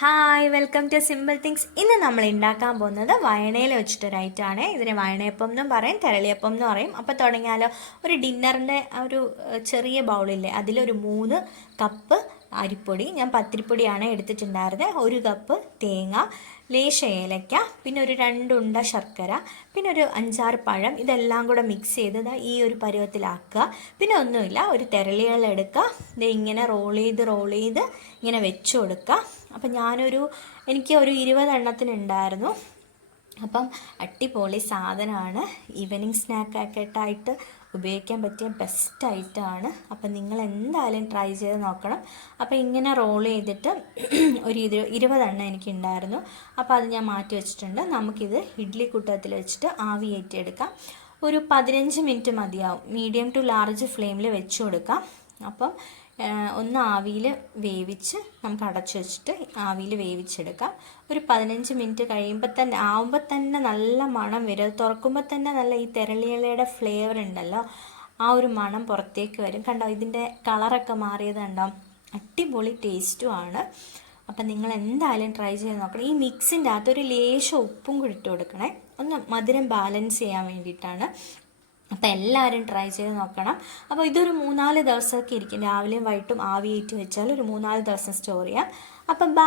Hi, welcome to simple things. ഇന്ന് നമ്മൾ ഉണ്ടാക്കാൻ പോകുന്നത് വയണയിൽ വെച്ചിട്ടൊരു ഐറ്റമാണ്. ഇതിനെ വയണയപ്പം എന്നും പറയും, തെരളിയപ്പം എന്ന് പറയും. അപ്പോൾ തുടങ്ങിയാലോ? ഒരു ഡിന്നറിൻ്റെ ഒരു ചെറിയ ബൗളില്ലേ, അതിലൊരു 3 കപ്പ് അരിപ്പൊടി, ഞാൻ പത്തിരിപ്പൊടിയാണ് എടുത്തിട്ടുണ്ടായിരുന്നത്, 1 കപ്പ് തേങ്ങ, ലേശ ഏലക്ക, പിന്നെ ഒരു 2 ഉണ്ട ശർക്കര, പിന്നെ ഒരു 5-6 പഴം. ഇതെല്ലാം കൂടെ മിക്സ് ചെയ്ത് ഈ ഒരു പരുവത്തിലാക്കുക. പിന്നെ ഒന്നുമില്ല, ഒരു തെരളികളെടുക്കുക, ഇത് ഇങ്ങനെ റോൾ ചെയ്ത് ഇങ്ങനെ വെച്ച് കൊടുക്കുക. അപ്പം എനിക്ക് ഒരു 20 എണ്ണത്തിനുണ്ടായിരുന്നു. അപ്പം അടിപൊളി സാധനമാണ്, ഈവനിങ് സ്നാക്കൊക്കെ ആയിട്ട് ഉപയോഗിക്കാൻ പറ്റിയ ബെസ്റ്റ് ഐറ്റമാണ്. അപ്പം നിങ്ങൾ എന്തായാലും ട്രൈ ചെയ്ത് നോക്കണം. അപ്പോൾ ഇങ്ങനെ റോൾ ചെയ്തിട്ട് ഒരു 20 എണ്ണം എനിക്കുണ്ടായിരുന്നു. അപ്പോൾ അത് ഞാൻ മാറ്റി വെച്ചിട്ടുണ്ട്. നമുക്കിത് ഇഡ്ഡലി കുട്ടകത്തിൽ വെച്ചിട്ട് ആവി കയറ്റിയെടുക്കാം. ഒരു 15 മിനിറ്റ് മതിയാവും. മീഡിയം ടു ലാർജ് ഫ്ലെയിമിൽ വെച്ച് കൊടുക്കാം. അപ്പം ഒന്ന് ആവിയിൽ വേവിച്ച് നമുക്ക് അടച്ചു വെച്ചിട്ട് ആവിയിൽ വേവിച്ചെടുക്കാം. ഒരു 15 മിനിറ്റ് ആവുമ്പോൾ തന്നെ നല്ല മണം വരും. അത് തുറക്കുമ്പോൾ തന്നെ നല്ല ഈ തെരളിയിലയുടെ ഫ്ലേവർ ഉണ്ടല്ലോ, ആ ഒരു മണം പുറത്തേക്ക് വരും. കണ്ടോ, ഇതിൻ്റെ കളറൊക്കെ മാറിയത് കണ്ടോ, അടിപൊളി ടേസ്റ്റുമാണ്. അപ്പം നിങ്ങൾ എന്തായാലും ട്രൈ ചെയ്ത് നോക്കണം. ഈ മിക്സിൻ്റെ അകത്ത് ഒരു ലേശം ഉപ്പും കൂടി ഇട്ട് കൊടുക്കണേ, ഒന്ന് മധുരം ബാലൻസ് ചെയ്യാൻ വേണ്ടിയിട്ടാണ്. അപ്പോൾ എല്ലാവരും ട്രൈ ചെയ്ത് നോക്കണം. അപ്പോൾ ഇതൊരു 3-4 ദിവസമൊക്കെ ഇരിക്കും. രാവിലെയും വൈകിട്ടും ആവിയേറ്റ് വെച്ചാൽ ഒരു 3-4 ദിവസം സ്റ്റോർ ചെയ്യാം. അപ്പം ബൈ.